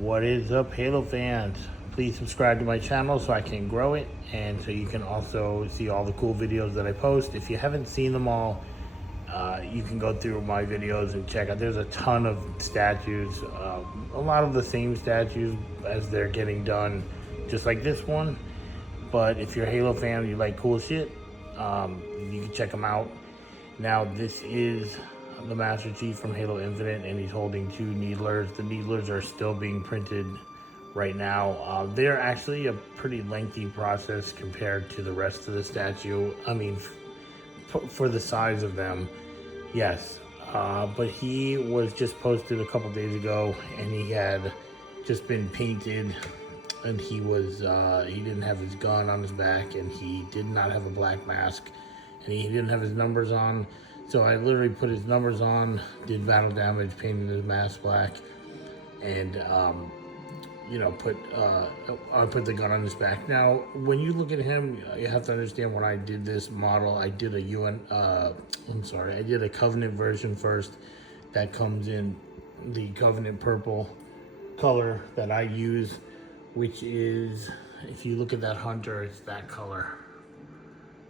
What is up, Halo fans? Please subscribe to my channel so I can grow it and so you can also see all the cool videos that I post. If you haven't seen them all, you can go through my videos and check out. There's a ton of statues, a lot of the same statues as they're getting done, just like this one. But if you're a Halo fan and you like cool shit, you can check them out. Now, this is the Master Chief from Halo Infinite, and he's holding two Needlers. The Needlers are still being printed right now. They're actually a pretty lengthy process compared to the rest of the statue. I mean, for the size of them, yes. But he was just posted a couple days ago, and he had just been painted, and he didn't have his gun on his back, and he did not have a black mask, and he didn't have his numbers on. So I literally put his numbers on, did battle damage, painted his mask black, and I put the gun on his back. Now, when you look at him, you have to understand when I did this model, I did I did a Covenant version first that comes in the Covenant purple color that I use, which is, if you look at that hunter, it's that color.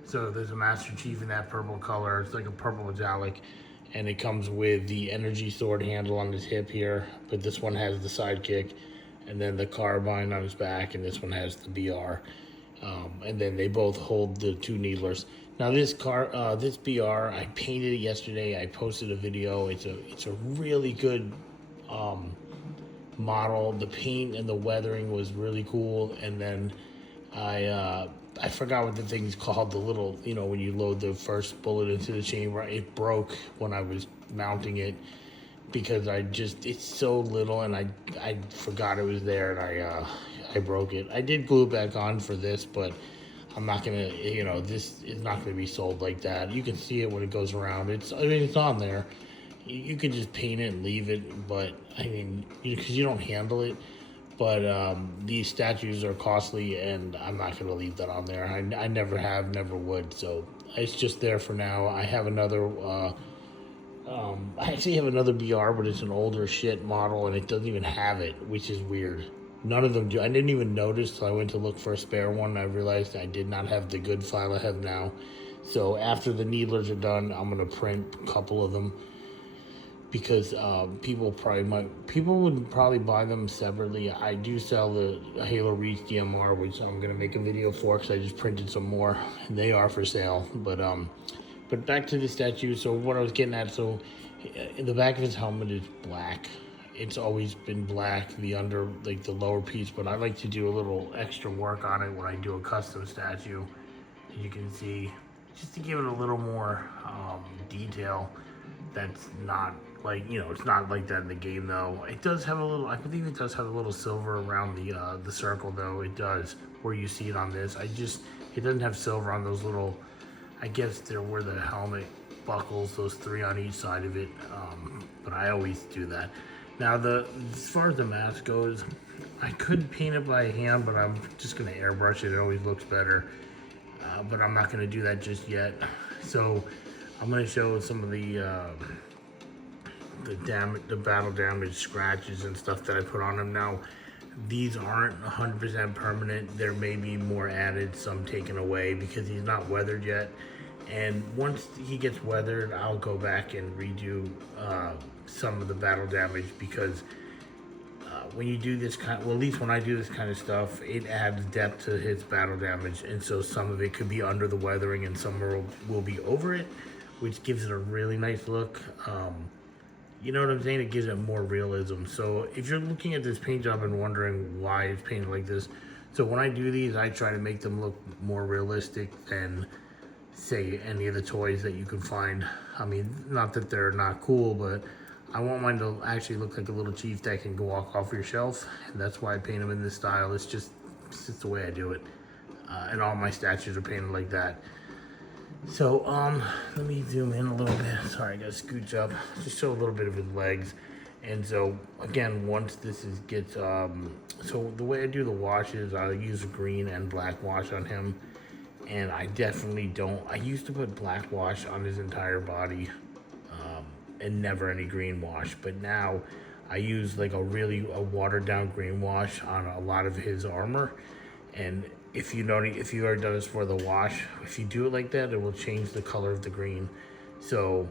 So there's a Master Chief in that purple color. It's like a purple metallic, and it comes with the energy sword handle on his hip here, but this one has the sidekick, and then the carbine on his back, and this one has the BR. And then they both hold the two Needlers. Now this BR, I painted it yesterday. I posted a video. It's a really good model. The paint and the weathering was really cool, and then I forgot what the thing's called, the little, when you load the first bullet into the chamber. It broke when I was mounting it because it's so little, and I forgot it was there, and I broke it. I did glue it back on for this, but I'm not gonna, this is not gonna be sold like that. You can see it when it goes around. It's on there. You could just paint it and leave it, but I mean, because you don't handle it. But these statues are costly, and I'm not going to leave that on there. I never have, never would. So it's just there for now. I have another, I actually have another BR, but it's an older shit model, and it doesn't even have it, which is weird. None of them do. I didn't even notice till I went to look for a spare one, and I realized I did not have the good file I have now. So after the Needlers are done, I'm going to print a couple of them, because people would probably buy them separately. I do sell the Halo Reach DMR, which I'm gonna make a video for because I just printed some more. They are for sale, but back to the statue. So what I was getting at, so in the back of his helmet is black. It's always been black, the lower piece, but I like to do a little extra work on it when I do a custom statue. As you can see, just to give it a little more detail. That's not it's not like that in the game though. It does have a little, I believe it does have a little silver around the circle though. It does, where you see it on this. It doesn't have silver on those little, I guess they're where the helmet buckles, those three on each side of it. But I always do that. Now as far as the mask goes, I could paint it by hand, but I'm just gonna airbrush it. It always looks better. But I'm not gonna do that just yet. So I'm going to show some of the battle damage scratches and stuff that I put on him. Now, these aren't 100% permanent. There may be more added, some taken away, because he's not weathered yet. And once he gets weathered, I'll go back and redo some of the battle damage, because when you do this at least when I do this kind of stuff, it adds depth to his battle damage, and so some of it could be under the weathering and some will be over it, which gives it a really nice look. You know what I'm saying? It gives it more realism. So if you're looking at this paint job and wondering why it's painted like this, so when I do these, I try to make them look more realistic than, say, any of the toys that you can find. I mean, not that they're not cool, but I want mine to actually look like a little chief that can go walk off your shelf, and that's why I paint them in this style. It's just the way I do it. And all my statues are painted like that. So, let me zoom in a little bit. Sorry, I gotta scooch up. Just show a little bit of his legs. And so, again, once this gets, so the way I do the washes, I use green and black wash on him. And I definitely don't, I used to put black wash on his entire body, and never any green wash. But now, I use like a watered down green wash on a lot of his armor. And if you know, if you already done this for the wash, if you do it like that, it will change the color of the green. So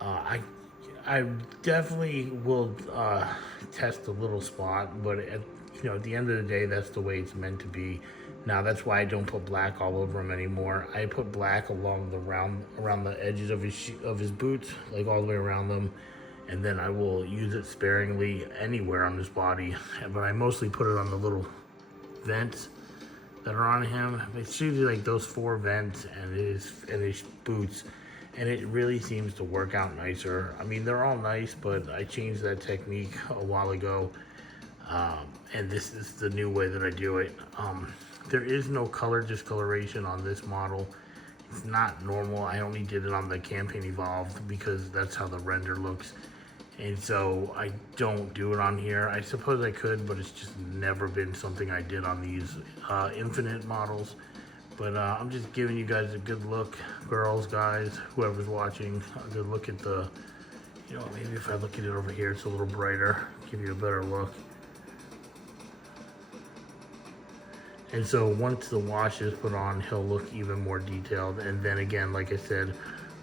I definitely will test a little spot, but at the end of the day, that's the way it's meant to be. Now that's why I don't put black all over him anymore. I put black along the around the edges of his boots, like all the way around them, and then I will use it sparingly anywhere on his body. But I mostly put it on the little vents that are on him. It's usually like those 4 vents and his boots, and it really seems to work out nicer. I mean, they're all nice, but I changed that technique a while ago, and this is the new way that I do it. There is no color discoloration on this model. It's not normal. I only did it on the Campaign Evolved because that's how the render looks. And so I don't do it on here. I suppose I could, but it's just never been something I did on these Infinite models. But I'm just giving you guys a good look, girls, guys, whoever's watching, a good look at the, maybe if I look at it over here, it's a little brighter, give you a better look. And so once the wash is put on, he'll look even more detailed. And then again, like I said,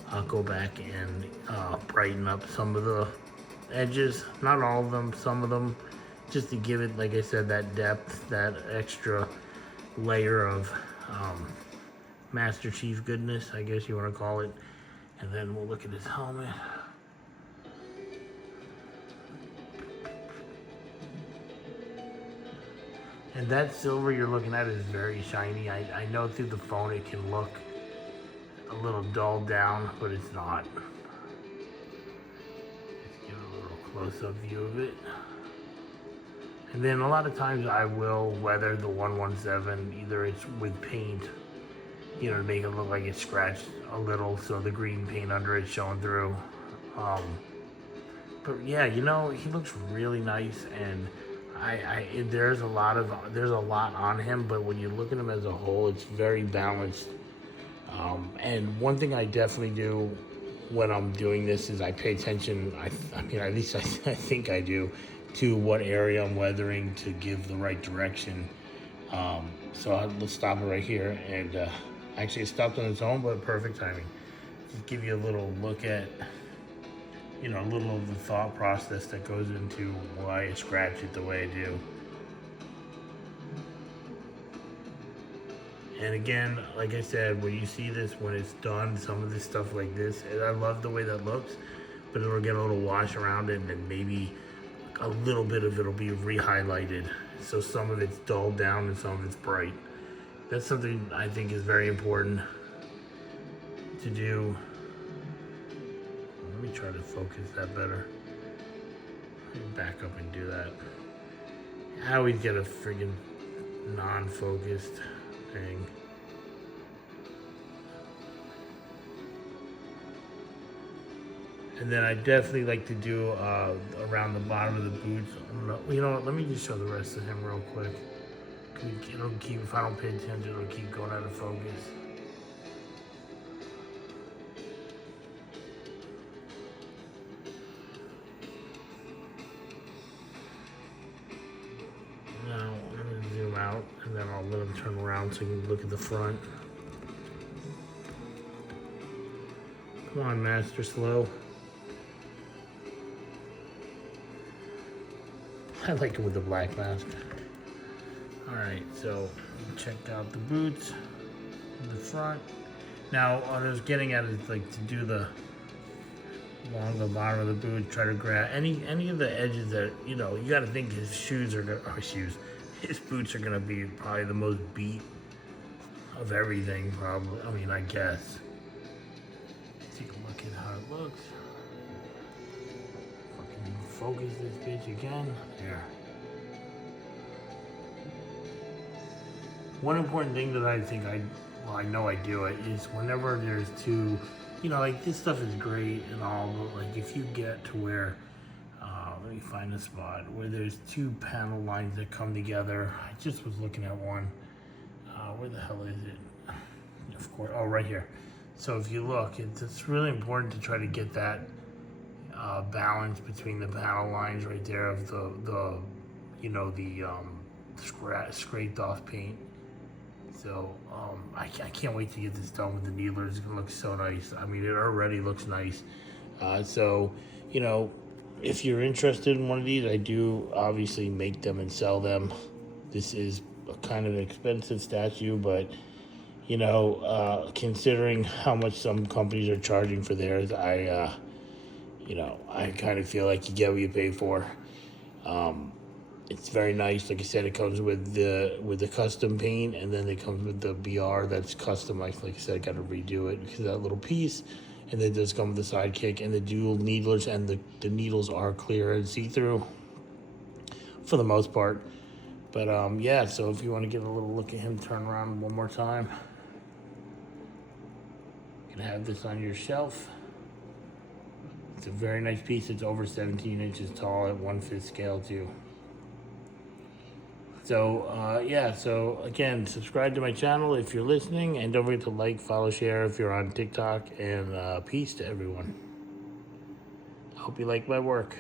I'll go back and brighten up some of the edges, not all of them, some of them, just to give it, like I said, that depth, that extra layer of Master Chief goodness, I guess you want to call it. And then we'll look at his helmet. And that silver you're looking at is very shiny. I know through the phone it can look a little dulled down, but it's not. Let's give a little close-up view of it. And then a lot of times I will weather the 117, either it's with paint, to make it look like it's scratched a little, so the green paint under it's showing through. But yeah, he looks really nice, and there's a lot on him, but when you look at him as a whole, it's very balanced. And one thing I definitely do when I'm doing this is I pay attention, I mean, at least I think I do, to what area I'm weathering to give the right direction. So let's stop it right here. And actually it stopped on its own, but perfect timing. Just give you a little look at, a little of the thought process that goes into why I scratch it the way I do. And again, like I said, when you see this, when it's done, some of this stuff like this, and I love the way that looks, but it'll get a little wash around it, and then maybe a little bit of it'll be re-highlighted. So some of it's dulled down and some of it's bright. That's something I think is very important to do. Let me try to focus that better. Let me back up and do that. I always get a friggin' non-focused thing. And then I definitely like to do around the bottom of the boots. You know what? Let me just show the rest of him real quick. It'll keep, if I don't pay attention, it'll keep going out of focus. Now I'm gonna zoom out, and then I'll let him turn around so you can look at the front. Come on, Master Slow. I like it with the black mask. Alright, so check out the boots in the front. Now, what I was getting at is like to do along the bottom of the boot, try to grab any of the edges that, you gotta think his his boots are gonna be probably the most beat of everything, probably. I mean, I guess. Take a look at how it looks. Focus this bitch again. There. One important thing that I think I know I do it is whenever there's two, like this stuff is great and all, but like if you get to where, let me find a spot where there's two panel lines that come together. I just was looking at one. Where the hell is it? Of course, oh, right here. So if you look, it's really important to try to get that balance between the panel lines right there of the scraped off paint. So I can't wait to get this done with the needlers. It's gonna look so nice. I mean, it already looks nice. So, you know, if you're interested in one of these, I do obviously make them and sell them. This is a kind of an expensive statue, but considering how much some companies are charging for theirs, I kind of feel like you get what you pay for. It's very nice. Like I said, it comes with the custom paint, and then it comes with the BR that's customized. Like I said, I got to redo it because of that little piece. And then it does come with the sidekick and the dual needlers, and the needles are clear and see-through for the most part. But yeah, so if you want to get a little look at him turn around one more time, you can have this on your shelf. It's a very nice piece. It's over 17 inches tall at 1/5 scale too. So, yeah, so again, subscribe to my channel if you're listening, and don't forget to like, follow, share if you're on TikTok, and peace to everyone. I hope you like my work.